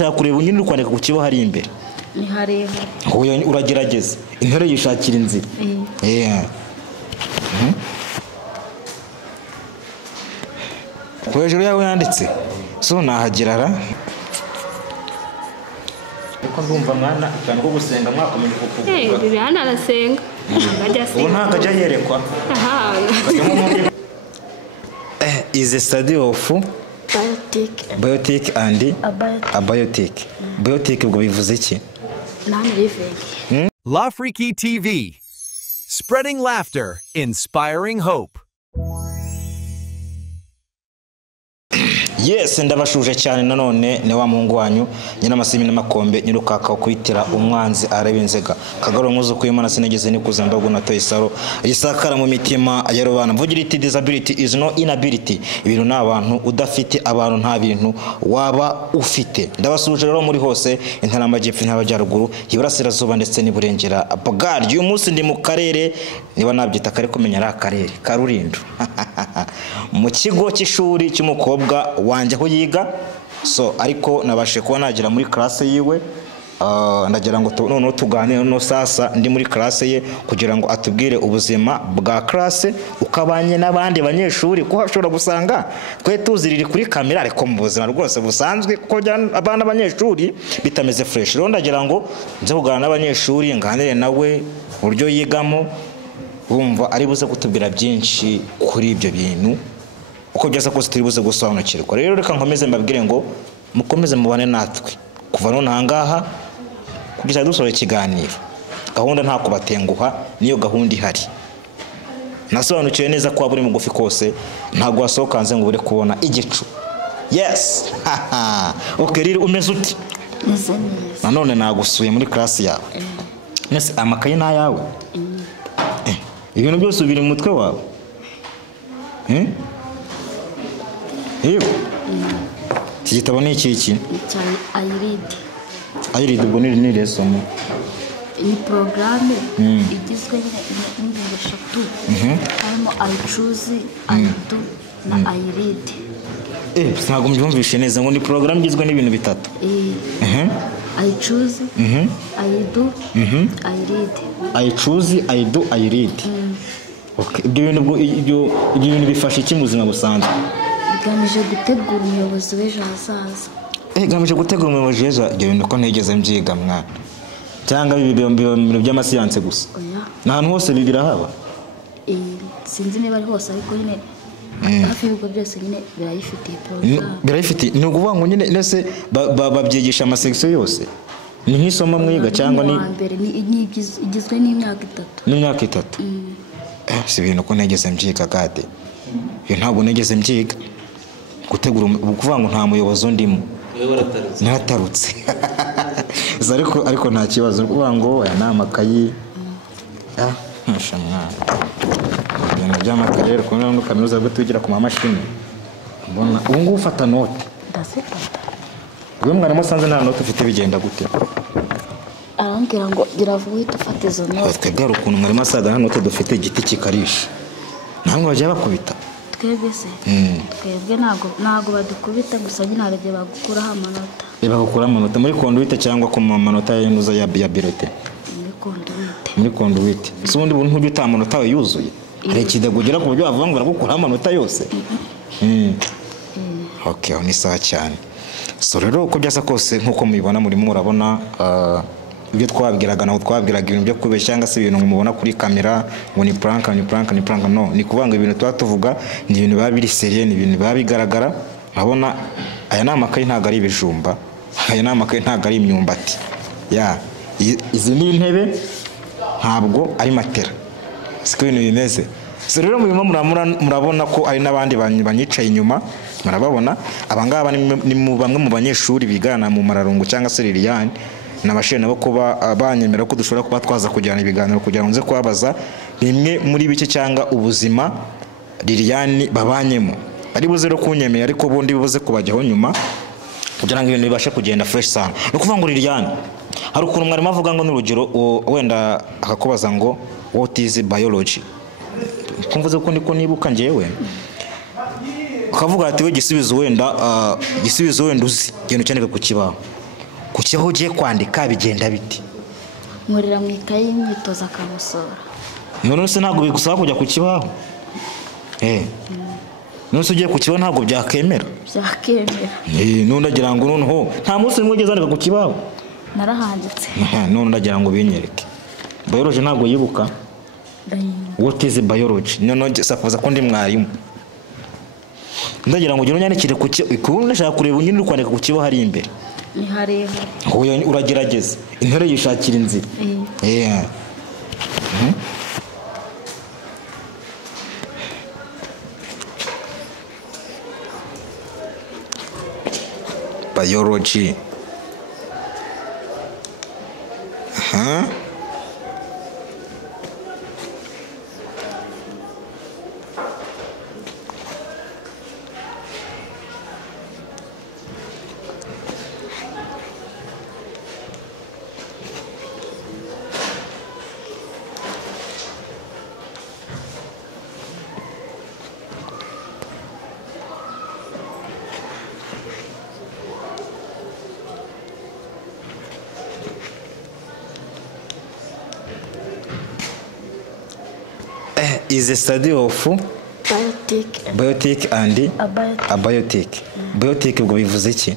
nshaka kureba nyine uri kwandika ku kibaho hari imbere ni hareba hoya uragerageza intare yishakira inzira hejuru yawe yanditse so nahagirara ariko ndumva mwana cyane ko gusenga mwakomeje kuvuga Bibiana arasenga ngajya ubu ntabwo ajya yerekwa is a study of biotic and abiotic biotic ubwo bivuze iki LaFreaky TV, spreading laughter, inspiring hope. Yes, ndabashuje cyane nanone ne wa muhungu wanyu nyina amasimi n'amakombe nyirukaka kwitira umwanzi arabinzega kagaro nkuzo kuyimana sinigeze nikuza mbago na toyisaro isakara mu mitima y'arubana mvugira iti disability is no inability ibintu nabantu udafite abantu nta bintu waba ufite ndabasuje rero muri hose intara amajyepfo n'abajyaruguru iburasirazuba ndetse n'iburengera bwari uyu munsi ndi mu karere niba nabyita kare kumenya ari akarere karurindo mu kigo cy'ishuri cy'umukobwa wanje aho yiga so ariko nabashe kuba nagira muri classe yiwe ndagira ngo noneho tuganire no sasa ndi muri classe ye kugira ngo atubwire ubuzima bwa classe ukabanye n'abandi banyeshuri ko hashobora gusanga twe tuziriri kuri kamera ariko mu buzima rwose busanzwe ko abana abanyeshuri bitameze fresh rero ndagira ngo nze kuganira n'abanyeshuri nganire nawe buryo yigamo urumva ari buze kutubwira byinshi kuri ibyo bintu uko byasa ko turibuze gusobanukirwa rero reka nkomeze mbabwire ngo mukomeze mubane natwe kuva none ahangaha kugeza dusohoye ikiganiro gahunda nta kubatenguha niyo gahunda ihari nasobanukiwe neza ko buri mugufi kose ntago wasokanze ngo ure kubona igicu yes okay rero umeze uti nanone nagusuye muri class yawe nese amakaye na yawe ibintu byose biri mu mutwe wawe Iyo igitabo ni iki ayiridi ubwo ni resomo ni programme igizwe n'ingingo eshatu harimo I choose I do na I read ntabwo mbyumvishe neza ngo ni programme igizwe n'ibintu bitatu I choose I do I read I choose I do I read okay ibyo bintu bifasha iki mu buzima busanzwe gamije gutegura umuyobozi w'ejo hazaza gamije gutegura umuyobozi w'ejo ibyo bintu ko ntegeze mbyiga mwana cyangwa ibintu by'amasiyanse gusa n'ahantu hose bigira haba sinzi niba ari hose ariko nyine hafi y'ibigo byose nyine birayifitiye ni ukuvuga ngo nyine nese babyigisha amasekisiyo yose ni nk'isomo mwiga cyangwa ni igizwe n'imyaka itatu si ibintu ko ntegeze mbyiga gade iyo ntabwo ntegeze mbyiga gutegura ukuvuga ngo nta muyobozi undimo naratarutse ariko nta kibazo ukuvuga ngo aya ni amakayi ntushamwana ibintu by'amakayi rero kubona no kaminuza bwo tugira ku mamashini mbona ubu ngubu ufata note ndazifata uyu mwarimu asanze nta note ufite bigenda gute arambwira ngo gira vuba uhita ufata izo note twebwe hari ukuntu mwarimu asaga nta note dufite igiti kikarisha ntabwo bajya bakubita twebwe se twebwe ntabwo badukubita gusa nyine hari igihe bagukuraho amanota bagukuraho amanota muri conduite cyangwa ku manota y'intuza ya birote muri conduite ese ubundi buntu ntujya uta amanota yawe yuzuye hari ikidego ugira ku buryo bavuga ngo baragukuraho amanota yose okay ni sawa cyane so rero uko byasa kose nk'uko mubibona murimo murabona ibyo twabwiraga naho twabwiraga ibintu byo kubeshya cyangwa se ibintu mubona kuri kamera ngo ni prank no ni kuvanga ibintu twatuvuga ni ibintu biba biri seriye ni ibintu biba bigaragara urabona aya ni amakaye ntabwo ari ibijumba aya ni amakaye ntabwo ari imyumbati izi ni intebe ntabwo ari matera siko ibintu bimeze so rero murimo murabona ko ari n'abandi banyicaye inyuma murababona abangaba ni bamwe mu banyeshuri bigana mu Mararungu cyangwa se Liliane nabashije nabo kuba banyemera ko dushobora kuba twaza kujyana ibiganiro kugira ngo nze kubabaza bimwe muri bike cyangwa ubuzima Liliane babanyemo ari buze ro kunyemera ariko bundi bibuze kubajyaho nyuma kugira ngo ibintu bibashe kugenda fresh sana no kuvuga ngo Liliane hari ukuntu mwari mavuga ngo n'urugero wenda akakubaza ngo what is biology kumvuze ko ndiko nibuka njewe ukavuga ati we gisubizo wenda uzi ikintu cyandika ku kibaho ku kibaho ugiye kwandika bigenda biti? nkorera mu ikayi y'imyitozo akamusora. none se ntabwo bigusaba kujya ku kibaho? none se ugiye ku kibaho ntabwo byakemera? Byakemera. none ndagira ngo noneho nta munsi n'umwe ugeze andika ku kibaho? Narahanditse. none ndagira ngo binyereke. Biology ntabwo yibuka? What is biology? none safaza ko ndi mwarimu. Ndagira ngo ugire unyandikire ku kibaho, ndashaka kureba unyine uri kwandika ku kibaho hari imbere. Ni harehare. Uragerageza intore yishakira inzira. Biology. Is a study of biotic and abiotic. Biotic ubwo bivuze iki?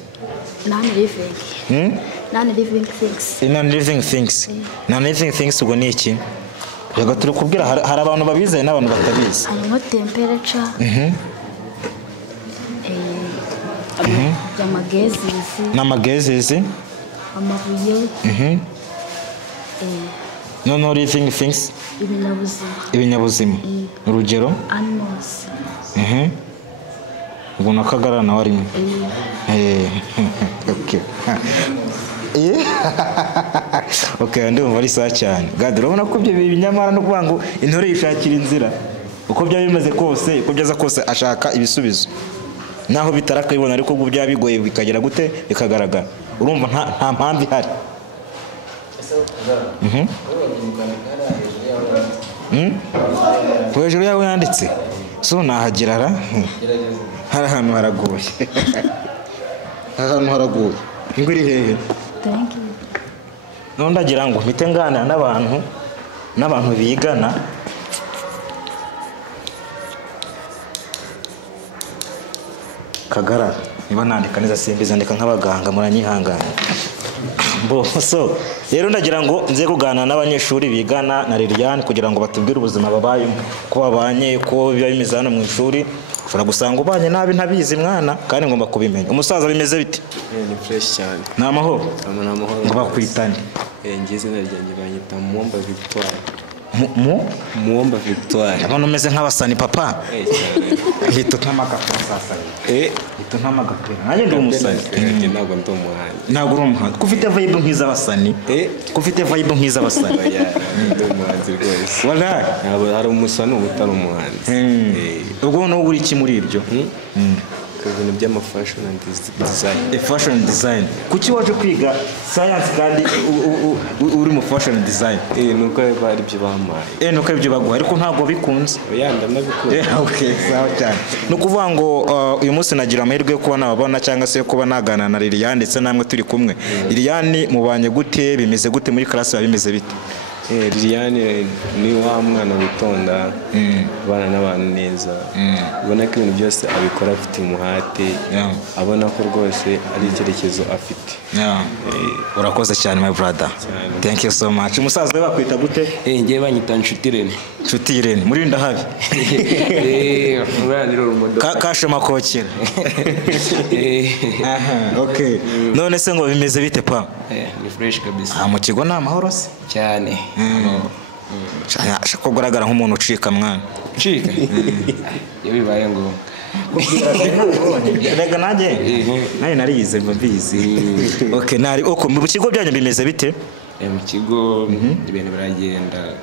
Non-living things. Non-living things. Non-living things ubwo ni iki? Rega turi kubwira hari abantu babize n'abantu batabizi. Harimo temperature. N'amagazes. Amabuye. Non-living things. Ibinyabuzima. Urugero? Animals. Ubwo nakagara na warimo. Okay. Okay, ndumva ari sawa cyane. God, urabona ko byo binyamara no kuvuga ngo intore yishakira inzira. Uko bya bimeze kose, uko byaza kose ashaka ibisubizo. Naho bitarakayibona ariko ubwo bya bigoye bikagera gute bikagaragara. Urumva nta mpamvu ihari. Hejuru yawe yanditse so nahagera hari ahantu haragoye. Ahantu haragoye inguri hehe? Thank you. None ndagira ngo mpite ngana n'abantu bigana Kagara niba nandika neza simbiza ndika nk'abaganga muranyihangana. So rero ndagira ngo nze kuganira n'abanyeshuri bigana na Liliane kugira ngo batubwire ubuzima babayemo ko babanye ko biba bimeze hano mu ishuri. Ushobora gusanga ubanye nabi ntabizi mwana kandi ngomba kubimenya. Umusaza bimeze bite? Ni fresh cyane. Ni amahoro? Amahoro. Ngo bakwitane. Ngize naryanjye banyita Muomba Victoire. Muomba Victoire. Abantu meze nk'abasani papa. Hito ntamagapera sasa. Hito ntamagapera. Nanjye ndi umusani. Ntabwo ndi umuhanzi. Ntabwo uri umuhanzi. Kufite vibe nk'iz'abasani. Kufite vibe nk'iz'abasani. Ndi umuhanzi rwose. Wallahi. Hari umusani utari umuhanzi. Ubwo no uri iki muri ibyo? Ibintu by'ama fashion and design. Fashion design. Kuki waje kwiga science kandi uri mu fashion design? Nuko bari byo bamaye. Nuko ibyo baguha ariko ntabwo bikunze. Yanda nabikunda. Okay, sawa cyane. No kuvuga ngo uyu munsi nagira amahirwe yo kuba nababona cyangwa se yo kuba nagana na Liliane ndetse namwe turi kumwe. Liliane mubanye gute bimeze gute muri class bimeze bite? Liliane ni wa mwana witonda abana n'abantu neza ubona ko ibintu byose abikora afite umuhate abona ko rwose ari icyerekezo afite. Urakoze cyane my brother. Thank you so much. Umusaza we bakwita gute? Ngiye banyita Nshuti Irene. Nshuti Irene muri ndahabi. Umwaniro rumodo. Kashema kokera. Okay. None se ngo bimeze bite pa? Ni fresh kabisa. Mu kigo na amahoro se? Cyane. Shaka kugaragara nk'umuntu ucika mwana. Ucika? Iyo bibaye ngo Rega nanjye nariyize mbizi. Okay, nari uko mu kigo byanyu bimeze bite? Mu kigo ibintu biragenda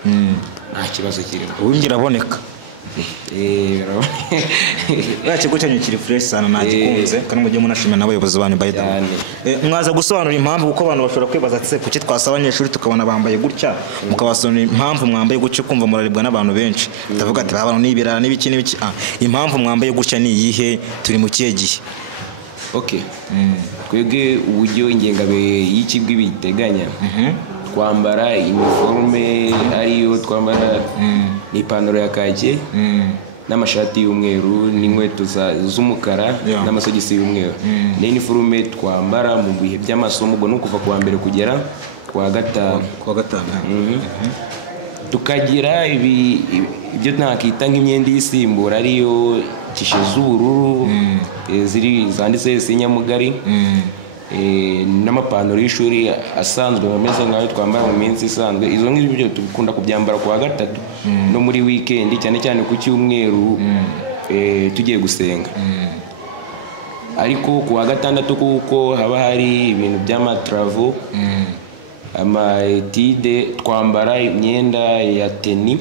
nta kibazo kirimo. Wingira aboneka. Kigo cyanyu kiri fresh sana nagikunze kandi mujye munashimira n'abayobozi banyu bayida. Mwaza gusobanura impamvu kuko abantu bashobora kwibaza ati kuki twasaba abanyeshuri tukabona bambaye gutya mukabasobanura impamvu mwambaye gutya kumva muraribwa n'abantu benshi. Ndavuga ati abantu nibirara n'ibiki impamvu mwambaye gutya ni iyihe turi mu kihe gihe? Okay. twebwe uburyo ingengabihe y'ikigo biteganya twambara iniforme ariyo twambara n'ipantaro ya kake n'amashati y'umweru n'inkweto z'umukara n'amasogisi y'umweru n'iniforme twambara mu bihe by'amasomo ubwo no kuva kuwa mbere kugera kuwa gatanu tukagira ibyo ntakita nk'imyenda y'isimbura ariyo tishe z'ubururu ziri zanditse Senyamugari n'amapantaro y'ishuri asanzwe ameze nk'ayo twambara mu minsi isanzwe. Izo ngibyo dukunda kubyambara kuwa gatatu no muri weekend cyane cyane ku cyumweru tugiye gusenga. Ariko kuwa gatandatu kuko haba hari ibintu by'amatravo amatide twambara imyenda ya teni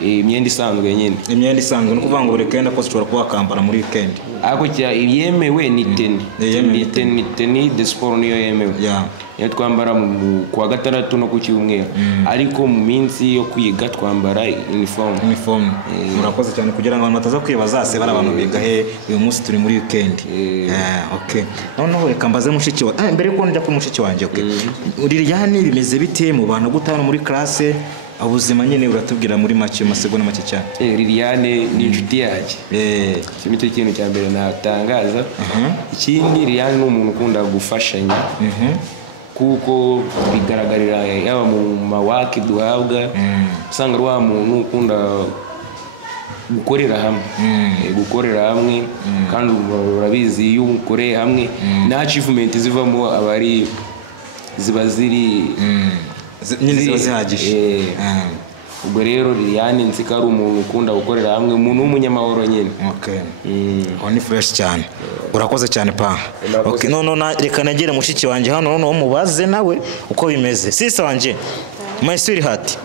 imyenda isanzwe nyine. Imyenda isanzwe no kuvuga ngo buri kenda ko ushobora kuba kambara muri weekend. Ako cya yemewe ni teni teni de sport niyo yemewe. Iyo twambara kuwa gatandatu no ku cyumweru. Ariko mu minsi yo kwiga twambara uniform. Murakoze cyane kugira ngo abantu bataza kwibaza se bari abantu biga he uyu munsi turi muri weekend. Okay. Noneho reka mbaze mushiki wa mbere ko njya ku mushiki wanje. Okay. Liliane bimeze bite mu bantu gutana muri classe? Abuzima nyine uratubwira muri make masegonda make cyane. Liliane ni inshuti yaje. Kimito kintu cya mbere natangaza. Ikindi Liliane ni umuntu ukunda gufashanya. Kuko bigaragarira yaba mu mawaki duhabwa usanga rwa muntu ukunda gukorera hamwe kandi urabizi iyo ukoreye hamwe na achievement zivamo abari ziba ziri nyine ziba zihagije. Ubwo rero Liliane nzika ari umuntu ukunda gukorera hamwe umuntu w'umunyamahoro nyine. Okay. Ni fresh cyane. Urakoze cyane pa. Okay, no reka nagere mushiki wanje hano no mubaze nawe uko bimeze. Sisa wanje. My sweetheart.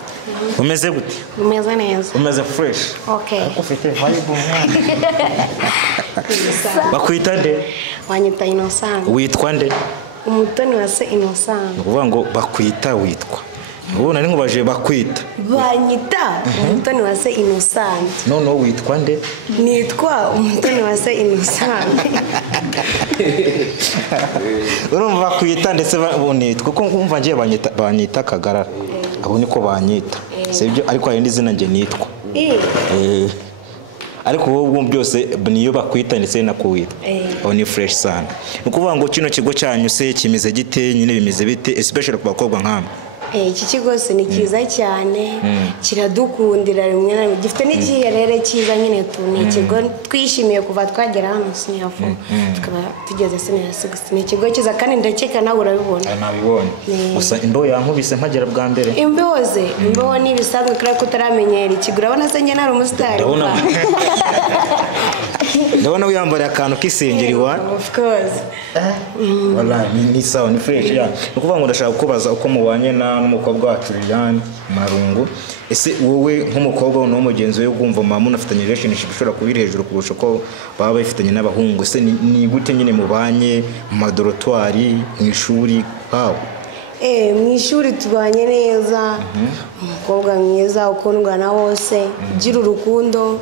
Umeze gute? Umeze neza. Umeze fresh. Okay. Ufite vibe mwana. Bakwita nde? Wanyita Innocent. Witwa nde? Umutoni wa se Innocent. Uvuga ngo bakwita witwa. Ubu nari nkubaje bakwita. Banyita umutoni wa se Innocent. No witwa nde? Nitwa umutoni wa se Innocent. Urumva bakwita ndetse bonitwa kuko umva ngiye banyita Kagarara. Abo niko banyita. Sibyo ariko hari izina nge nitwa. Ariko wowe byose niyo bakwita ndetse nakuwita. Aho ni fresh sana. Nukuvuga ngo kino kigo cyanyu se kimeze gite nyine bimeze bite especially ku bakobwa nk'amwe? Iki kigo se ni cyiza cyane kiradukundira rimwe na rimwe gifite n'igiherere cyiza nyine ni ikigo twishimiye kuva twagera hano Siniyafu tukaba tugeze Siniyafu. Ni ikigo cyiza kandi ndakeka nawe urabibona. Nabibonye. Gusa imbeho yankubise mpagera bwa mbere. Imbeho ni bisanzwe kuri ko utaramenyera ikigo urabona se nge nari umusitari. Ndabona wiyambara akantu k'isengeri wa. Of course. Wallahi ni sawa ni fresh ya. Nukuvuga ngo ndashaka kubaza uko mubanye n'umukobwa wacu Liliane Marungu. Ese wowe nk'umukobwa no mugenzi we ugumva mama unafitanye relationship ishobora kubiri hejuru kurusha ko baba bafitanye n'abahungu. Ese ni gute nyine mubanye mu madorotwari mu ishuri hawo? Mu ishuri tubanye neza. Umukobwa mwiza ukundwa na bose, ugira urukundo,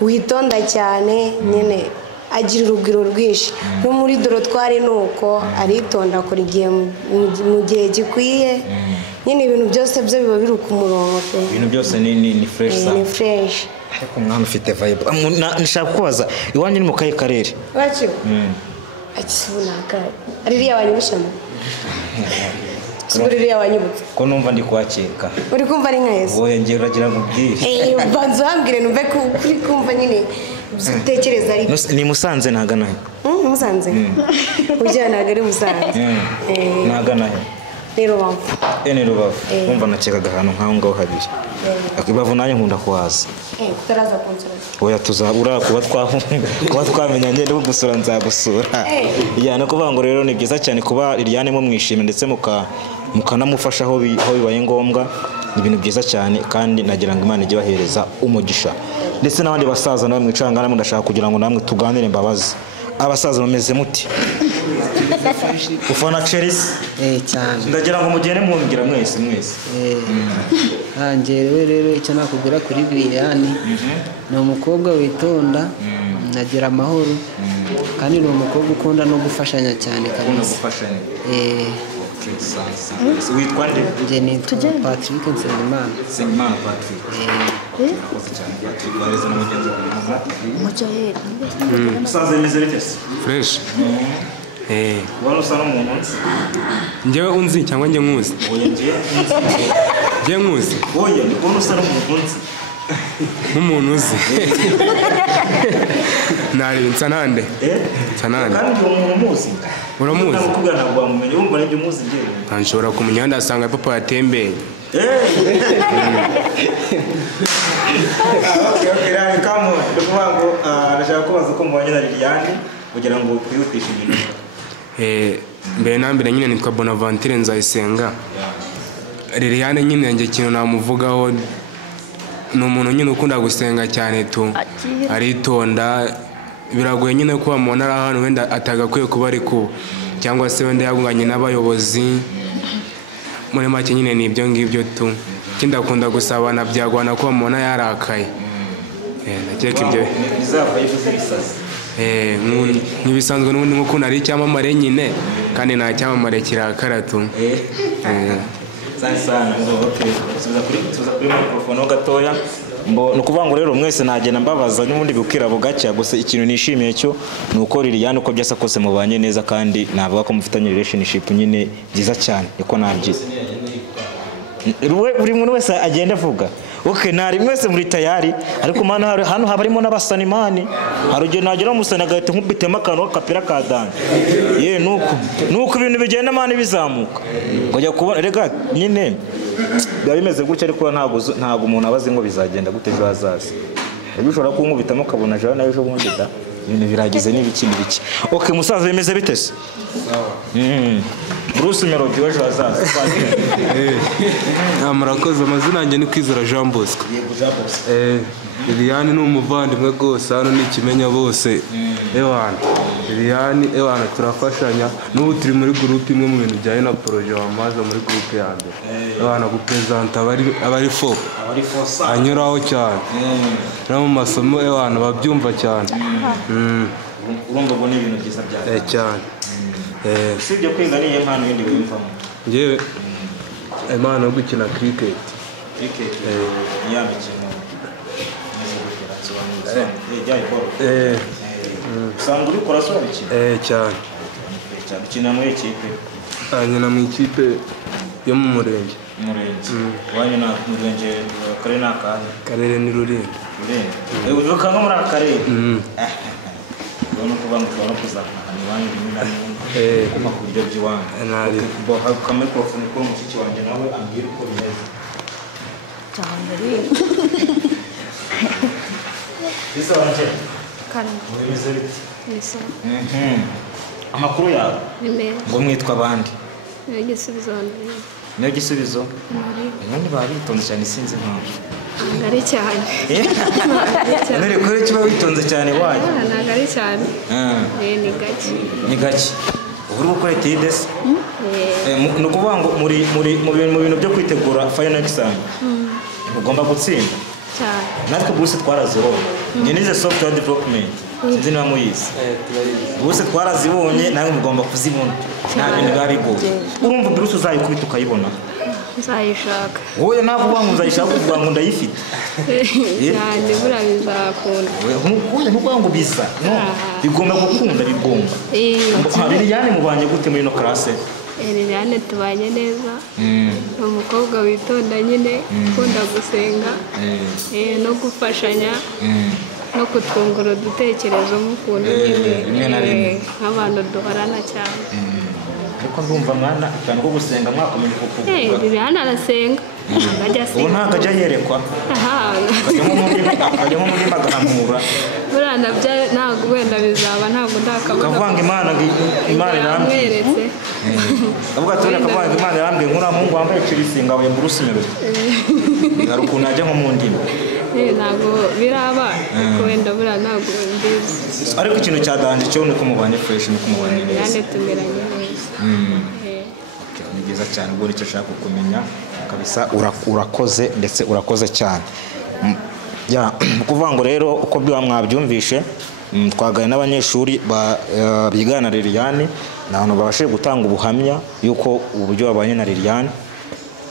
witonda cyane nyine agira urugwiro rwinshi. No muri dorotwari nuko aritonda kuri gihe mu gihe gikwiye. Nyine ibintu byose byo biba biri ku murongo pe. Ibintu byose ni fresh sana. Ni fresh. Ariko mwana ufite vibe. Nishaka kubaza iwanyu ni mu kahe karere? Wacu? Akisubunaka. Aririya wanyushamo. Siburiya wanyibutse. Ko numva ndi kwakeka. Uri kumva ari nkayese? Wowe ngiye uragira ngo ubwire. Banzo hambire numve ko kuri kumva nyine utekereza ari. Ni Musanze nagana he? Musanze. Ujya nagari Musanze. Nagana he? Ni Rubavu. Ni Rubavu. Umva nakekaga ahantu nkaho ngaho habiri. Akibavu nanjye nkunda kuhaza. Kutaraza kunsura. Oya tuzabura kuba twamenyanye no gusura nzagusura. No kuvuga ngo rero ni byiza cyane kuba Liliane mu mwishime ndetse mukanamufasha aho bibaye ngombwa. Ni ibintu byiza cyane kandi nagira ngo Imana ijye bahereza umugisha. Ndetse n'abandi basaza nawe mwicanga namwe ndashaka kugira ngo namwe tuganire mbabazi. Abasaza bameze muti? Ufana Chelsea? Cyane. Ndagira ngo mugende mumbwira mwese. Hangerewe rero icyo nakubwira kuri Liliane ni umukobwa witonda, nagira amahoro kandi ni umukobwa ukunda no gufashanya cyane ukunda kabisa. gufashanya. Okay, sasa. Witwa nde? Njye nitwa Patrick Nsengimana. Nsengimana Patrick. Urakoze cyane Patrick, wareze na mugenzi wawe. Mucaheri. Musaza bimeze bite se? fresh Wari usa n'umuntu nzi? njyewe unzi cyangwa njye nkuzi Oya ngiye nzi. njye nkuzi Oya ni kubona usa n'umuntu nzi. nk'umuntu uzi nari nsa nande nsa nande Kandi uwo muntu umuzi? uramuzi Nakubwira ntabwo wamumenye, wumva n'ibyo umuzi njyewe. nshobora kumenya ndasanga papa yatembeye Okay, come on. Ndikuvuga ngo ndashaka kubaza ko mubanye na Liliane kugira ngo kwihutishe ibintu. mbere na mbere nyine nitwa Bonaventure Nzayisenga. Liliane nyine njye ikintu namuvugaho ni umuntu nyine ukunda gusenga cyane tu aritonda, biragoye nyine kuba umuntu ari ahantu wenda atagakwiye kuba ari kuba, cyangwa se wenda yagunganye n'abayobozi. Muri make nyine ni ibyo ngibyo tu. Ikindi akunda gusabana byagwana kuba umuntu yarakaye. Ndakeka ibyo bizava yivuze ibisazi. ntibisanzwe n'ubundi nk'uko nari icyamamare nyine kandi nta cyamamare kirakara tu. Sana okay. Tuza kuri microphone ho gatoya. Ni ukuvuga ngo rero mwese nagenda mbabaza n'ubundi bukira bugacya, gusa ikintu nishimiye cyo ni uko Liliane uko byasa kose mubanye neza kandi navuga ko mufitanye relationship nyine nziza cyane niko nabyize. Buri muntu wese agenda avuga okay nari mwese muri tayari, ariko mana hano habarimo n'abasanimani harugeye nagira umusana gahita nkubitema akantu kapira ka dani nuko ibintu bigenda mani bizamuka kujya kubona rega nyine biba bimeze gutya, ariko ntago umuntu abazi ngo bizagenda gute ejo hazaza. Bishobora kunkubitamo ukabona ejo nayo ejo bundi da ibintu biragize n'ibikindi biki. Okay musaza bimeze bite se? Bruce Melody ejo hazaza. Murakoze, amazina yanjye ni Kwizera Jean Bosco. Liliane ni umuvandimwe rwose, hano ni ikimenya bose. Liliane turafashanya, n'ubu turi muri groupe imwe mu bintu bijyanye na projet wamaze muri groupe ya mbere. Gupresenta abari fo anyuraho cyane no mu masomo babyumva cyane. Urumva ngo ni ibintu byiza byawe cyane. Usibye kwiga niyo mpano yindi wimvamo? Njyewe impano yo gukina cricket. Ya mikino maze gukora sobanura usanga ubikora so bikina cyane. Ukina muri ikipe? Nkina mu ikipe yo mu murenge. Wanyu na murenge kare nakahe? Karere ni Rulindo. Uvuka nko muri akarere? Ubona kuva ngo ushobora kuzakana iwanyu rimwe na rimwe kuma ku buryo by'iwanyu. Kamwe microphone ko mushiki wanjye nawe ambwira uko bimeze Cyangwa Bisa wanje Kane. Bimeze bite? Bisa. Amakuru yawe? Nimero. Ngo mwitwa abandi? Igisubizo ndari. Niyo gisubizo? None babitonze cyane sinzi impamvu. Ngari cyane. None kuri kiba witonze cyane waje? Ngari cyane. Ni gake. Ni gake. Uri gukora etidesi? Ni ukuvuga ngo mu bintu byo kwitegura final exam ugomba gutsinda cyane. Natwe Bruce twarazibonye. Njye nize software development sinzi niba muyizi. Bruce twarazibonye nawe mugomba kuzibona, nta bintu biba bigoye. Urumva Bruce uzayikubita ukayibona? Nzayishaka. Wowe ntabwo uvuga ngo uzayishaka, uvuga ngo ndayifite. Cyane buriya bizakunda. Ntukuvuga ngo biza bigomba gukunda bigomba. Liliane mubanye gute muri ino classe? Liliane tubanye neza, ni umukobwa witonda nyine ukunda gusenga no gufashanya no kutwungura udutekerezo mukunda nyine nk'abantu duhorana cyane. Ariko ndumva mwana cyane ko gusenga mwakomeje kukuvuga. Liliane arasenga ntabwo ajya asenga. Ubu ntabwo ajya yerekwa? Akajya nko muri magahamura. Buriya nabyo ntabwo wenda bizaba ntabwo ndakabona. Ukavanga Imana iramweretse. Avuga ati akavanga Imana irambwiye nk'uriya muhungu wambaye Chelsea ngo abaye Bruce Melody. Hari ukuntu ajya nko mu ndimi. Ntabwo biraba ariko wenda buriya ntabwo mbizi. Ariko ikintu cya danje cyo ni uko mubanye fresh, ni uko mubanye neza. Liliane tumeranye neza. Ni byiza cyane, ubwo nicyo ushaka kumenya kabisa. Urakoze ndetse urakoze cyane. Ukuvuga ngo rero uko mwabyumvishe twaganye n'abanyeshuri bigana na Liliane n'abantu babashije gutanga ubuhamya yuko uburyo babanye na Liliane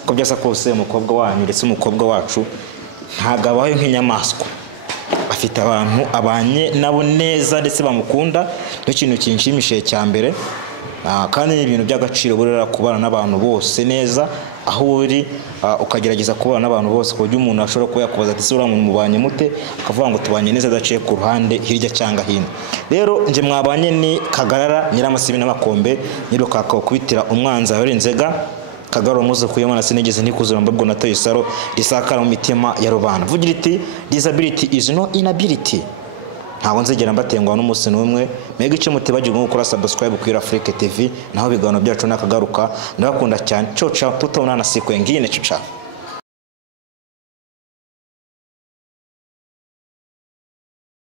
ko byasa kose umukobwa wanyu ndetse umukobwa wacu ntago abaye nk'inyamaswa, afite abantu abanye nabo neza ndetse bamukunda. N'ikintu kinshimishije cya mbere kandi ni ibintu by'agaciro burera kubana n'abantu bose neza, aho uri ukagerageza kubana n'abantu bose ku buryo umuntu ashobora kuba yakubaza ati sura mu mubanye mute, akavuga ngo tubanye neza daciye ku ruhande hirya cyangwa hino. Rero nje mwabanye ni Kagarara Nyiramasibi n'Amakombe nyirukaka kubitira umwanzi Ayorinzega, Kagaro muze kuyamana sinigeze nikuzura mbabwo natoye isaro risakara mu mitima ya rubanda. Vugira iti disability is no inability. Ntago nzegera mbatengwa n'umunsi n'umwe. Mega icyo mutibagirwa gukora subscribe kuri Afrique TV naho bigano byacu nakagaruka. Ndabakunda cyane. Ciao ciao, tutaonana siku nyingine. Ciao.